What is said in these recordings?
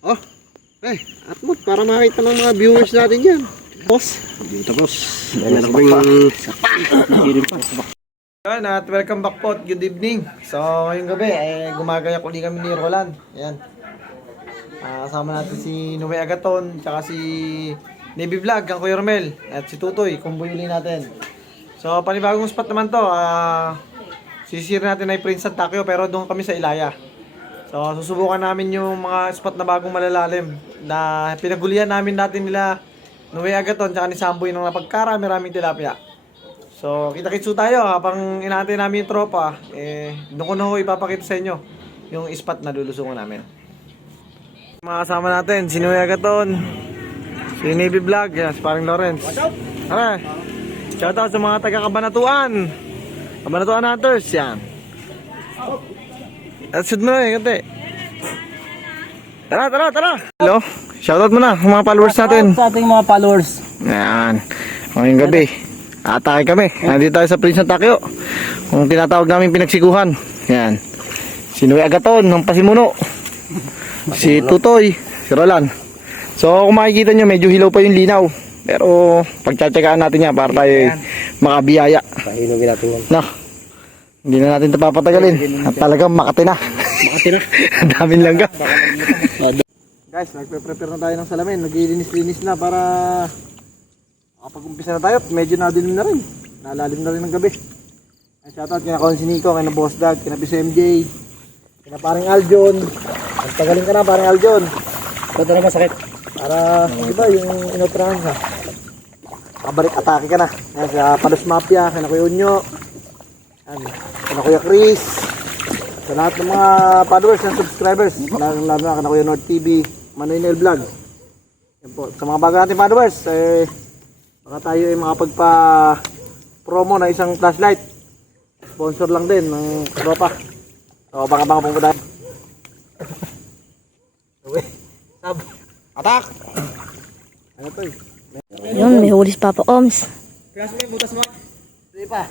Oh, at mo para makita ng mga viewers natin yan. Boss. Dito boss. Meron ko yung sapa. Yan at welcome back po. Good evening. So ngayong gabi gumagaya uli kami ni Roland. Yan. Kasama natin si Noe Agaton, tsaka si Navy Vlog, ang Kuya Romel, at si Tutoy, kumbuyuli natin. So panibagong spot naman to. Sisir natin ay Prince San Takyo pero doon kami sa Ilaya. So susubukan namin yung mga spot na bagong malalalim na pinagulian namin natin nila Noe Agaton tsaka ni Samboy nung napagkarami-raming tilapia. So kita-kitsu tayo habang inaantay namin yung tropa. Doon ko na ho ipapakita sa inyo yung spot na lulusungan namin. Mga kasama natin, si Noe Agaton, si Navy Vlog, si Paring Lawrence. Tara, shoutout sa mga taga-Kabanatuan. Kabanatuan Hunters, yan. At shoot mo na kante. Tara. Hello, shoutout mo na mga followers natin. Sa ating mga followers. Yan, ngayong gabi atake kami, nandito tayo sa Prince San Takyo, kung tinatawag namin pinagsikuhan. Yan, si Noe Agaton ng Pasimuno, si Tutoy, si Roland. So kung makikita nyo medyo hilaw pa yung linaw, pero pagtsatsagaan natin yan para tayo makabiyaya. Pahinugin natin yan. No, hindi na natin ito papatagalin at talagang Makati na. Ang daming langga. Guys, nagpe-prepare na tayo ng salamin, naglilinis-linis na para makapag-umpisa na tayo. Medyo nadilim na rin, nalalim na rin ng gabi. Ay, shoutout kina Con si Nico, kina Boss Dag, kina Bis MJ, kina Paring Aljon. Magtagaling ka na Paring Aljon. Ito na masakit. Para, diba, yung inoperahan ka, makabalik atake ka na. Yan, sa Palos Mafia, kina Kuya Unyo, yan, kina Kuya Chris, sa lahat ng mga followers and subscribers, lalo na kina Kuya Nord TV, Manuel Vlog. Yan po, sa mga bago natin followers, baka tayo ay makapagpa-promo na isang flashlight. Sponsor lang din ng tropa. So baka pumunta. Okay. Atak! Ano to eh? Yun, may huli si Papa Oms. Pinas mo yung butas mo. Sige pa.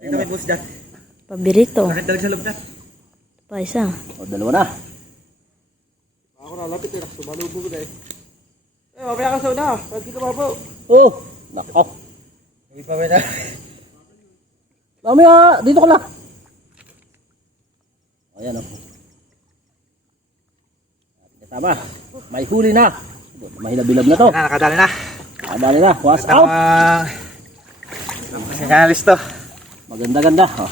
Hindi may butas dyan. Pabirito. Bakit dalag sa loob na? Pa isa. O, dalawa na. Ako nalapit eh. Sumalubog na eh. Mamaya ka sa una. Pag dito pa po. Oh, nako. Hindi pa ba na? Mamaya, dito ka lang. Ayan o. Tama. May huli na. Mahilab-bilab na to. Nakadali na. Adali na. Was out. Sinyalis to. Maganda-ganda. Oh.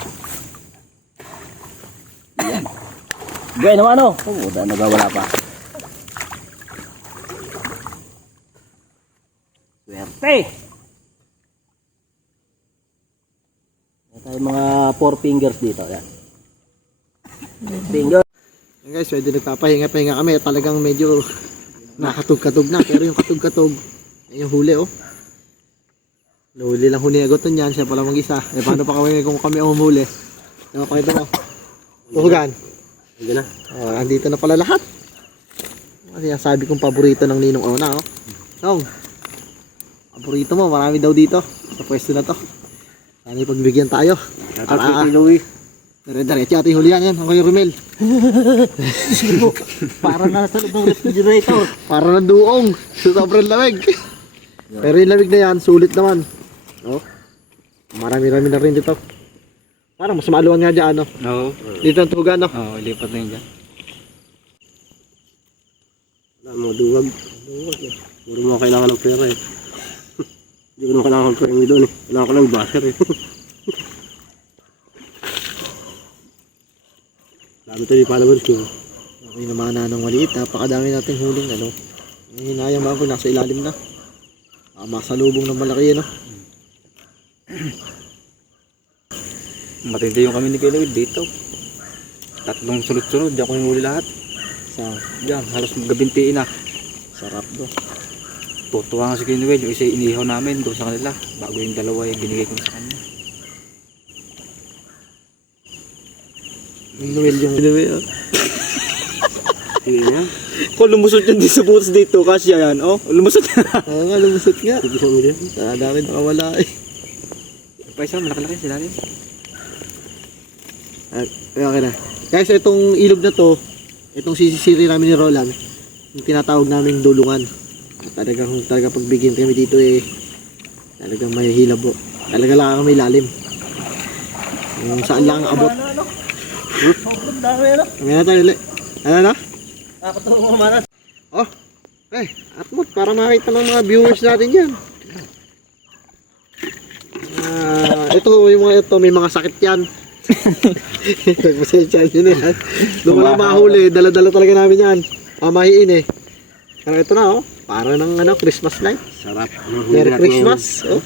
Ayan. Gaya naman ano. Oh, nagawala pa. Swerte. May tayo mga 4 fingers dito. Ayan. Finger. Yan guys, pwede nagpapahinga-pahinga kami. Talagang medyo nakatug-katug na. Pero yung katug-katug, yung huli oh. Huli lang huni Agaton yan. Siya pala mag-isa. Paano pa kami kung kami ang huli? Pakita mo. Tuhugan. Ayan na. Andito na pala lahat. Kasi yung sabi kong paborito ng Ninong Ona oh. Nong, paborito mo. Marami daw dito. Sa pwesto na to. Sana ipagbigyan tayo. Dire-diretso ating hulihan yan, ang Kuya Romel. Parang nasa loob ng refrigerator. Para ng duong. Sobrang lamig. Pero yung lamig na yan, sulit naman. Oh. Marami-rami na rin dito. Parang mas maaluan nga dyan, no? Oo. Dito ang tugan, no? Oo, lipat na yun dyan. Wala mo, duwag. Puro mo kailangan ng pera eh. Hindi ko naman kailangan ng pera doon eh. Kailangan ko lang basher eh. Dami ito yung followers ko. Okay naman na ng maliit. Napakadami nating huling, ano? Yung hinayang ba ako, nasa ilalim na. Masalubong ng malaki, no? Matindi yung kami ni Kelawid dito. Tatlong sunod-sunod, diyan ko yung huli lahat. Diyan, halos magabintiin na. Sarap, no? Tutuwa nga si Kelawid, yung isa inihaw namin doon sa kanila. Bago yung dalawa yung binigay ko sa kanya. Yung Noel yung Noel, oh. Sige niya. Kung lumusot yan din sa butas dito, kasi yan, oh. Lumusot na. Oo nga, lumusot nga. Sige sa mga Dami nakawala, eh. Pa isa, malaki-laki sila rin. Okay na. Guys, itong ilog na to, itong sisisiri namin ni Roland, yung tinatawag naming dulungan. Talagang kung talaga pagbigyan kami dito eh, talagang may hilab po. Talaga lang kami lalim. Kung saan lang ang abot. Sobrang dami ano. Kami na tayo ulit. Ano na? Nakakatawa mo manas. Oh, Atmos, para makita ng mga viewers natin yan. Ito, yung mga ito, may mga sakit yan. Pasensya nyo na yan. Doon wala mahuli, dala-dala talaga namin yan. Mahiin eh. Pero ito na oh, para ng Christmas light. Sarap. Merry Christmas. Oh.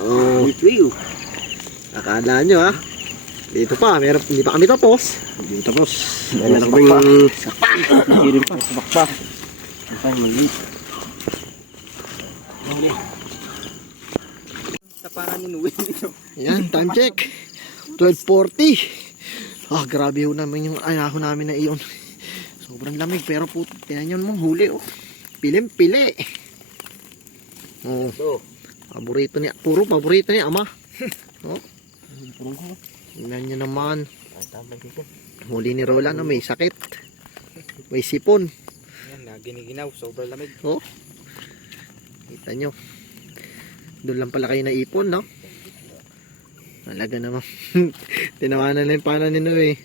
Oh, Bituyo. akala nyo ha. Dito pa, meron, hindi pa kami tapos. Hindi tapos. Meron kaming sakpa. Kirin pa. Sakpa. Ay, maliit. Tapakan ni Nuwi dito. Yan, time check. 12:40. Grabe ho naman yung anaho namin na iyon. Sobrang lamig pero puto, tinan nyo mo huli oh. Pilim-pili. Oh. Paborito niya, puro paborito niya ama. Oh. Tingnan nyo naman. Huli ni Roland oh, may sakit. May sipon. Yan, giniginaw. Sobrang lamig. Oh. Kita nyo. Doon lang pala kayo naipon, no? Talaga naman. Tinawanan na yung pana ni Noe.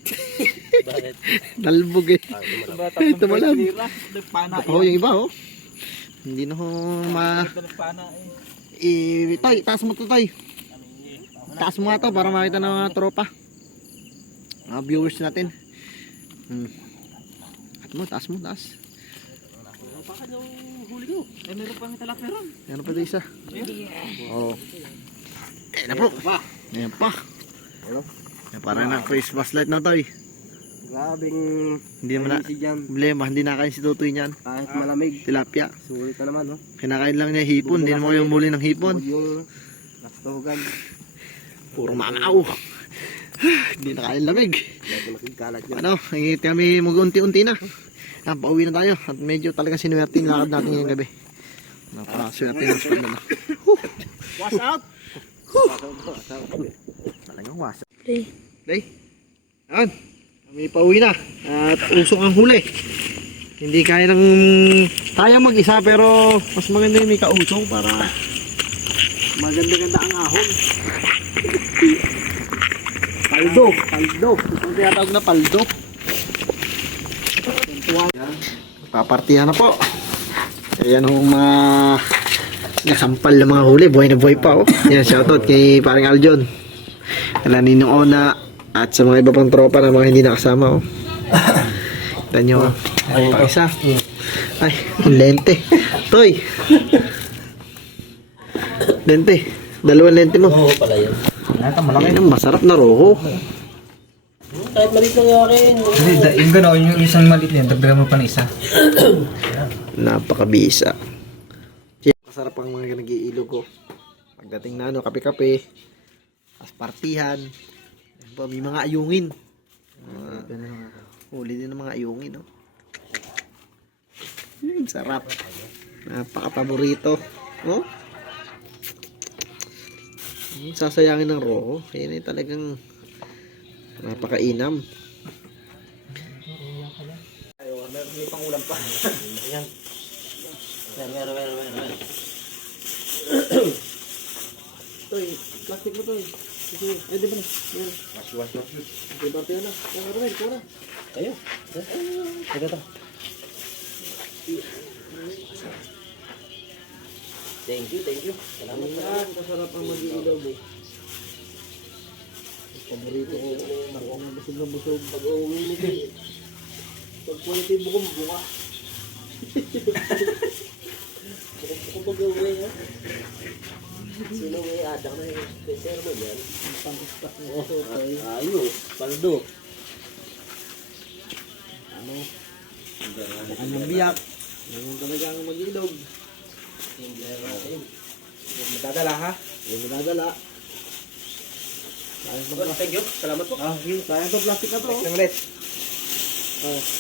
Bakit? Dalbog eh. Ito malam. Pana Oh, yung iba oh. Hindi na ho Pana Toy, taas mo to Toy. Taas mo nga to para makita ng mga tropa. Mga viewers natin. At mo, taas mo, taas. Bakit yung huli ko? Eh, meron pang talapia ron. Meron pa dito isa. Oo. Ayan na po. Ayan pa. Ayan, parang na Christmas light na Toy. Grabing Hindi mo na si Jam. problema, hindi nakain si Tutoy niyan. Kahit malamig. Tilapia. Sulit na naman, no? Kinakain lang niya hipon, hindi naman yung muli ng hipon. Yung nastuhugan. Puro mamaw. Hindi na kain lamig. Medyo makikalat yun. Ano, hingit kami mag-unti-unti na. Pauwi na tayo. At medyo talaga sinuwerte yung lakad natin ngayong gabi. Napakaswerte ng spot na na. Wash out! Talagang wasa. Pre. Okay. Ayan. Kami pauwi na. At usok ang huli. Hindi kaya ng kaya mag-isa pero mas maganda yung may kausok para maganda-ganda ang ahon. Paldo. Ito tinatawag na paldo. Papartihan na po. Ayan yung mga nasampal na mga huli. Buhay na buhay pa oh. Yan, shoutout kay paring Aljon. Kala Ninong Ona. At sa mga iba pang tropa na mga hindi nakasama oh. Kita nyo oh. Pa isa. Ay, lente. Toy. Lente. Dalawang lente mo. Oo pala yun. Malaki na, masarap na roho. Kahit maliit lang yung akin. Yung gano'n, yung isang maliit yan, dagdagan mo pa ng isa. Napakabisa. Masarap ang mga nag-iilog ko. Pagdating na ano, kape-kape. Aspartihan. May mga ayungin. Huli din ng mga ayungin. No? Sarap. Napaka-paborito. Oh? Sasayangin ng roho. Yan ay talagang napakainam. May pangulam pa. Ayan. Meron. Toy, plastic mo Toy. Sige, di ba na? Meron. Wash. Okay, partihan na. Kuna. Kayo. Ito. Thank you. Salamat na. Kasarap ang mag-iilaw mo. Paborito ko. Busog na busog. Pag-uwi ni Kay. Pag quality buko buka. Buko pag-uwi ha. Sino may adak na yung peser mo yan? Pang-stock mo. Ayos. Paldo. Anong biyak? Ngayon talaga ang mag-ilog. Madadala ha? Yung madadala. Thank you. Salamat po. Sige. Sayang to plastic na to. Next time ulit.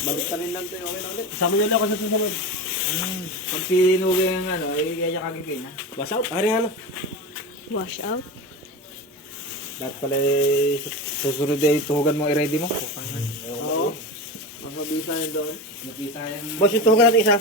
Balik ka rin lang to. Okay na ulit. Sama niyo lang ako sa susunod. Pag pinuwi ang ano, iyayak kagigay na. Wash out. Ano? Wash out. Dapat pala susunod ay tuhugan mo, i-ready mo. Oo. Mas mabisa yun doon. Boss, yung tuhugan natin isa.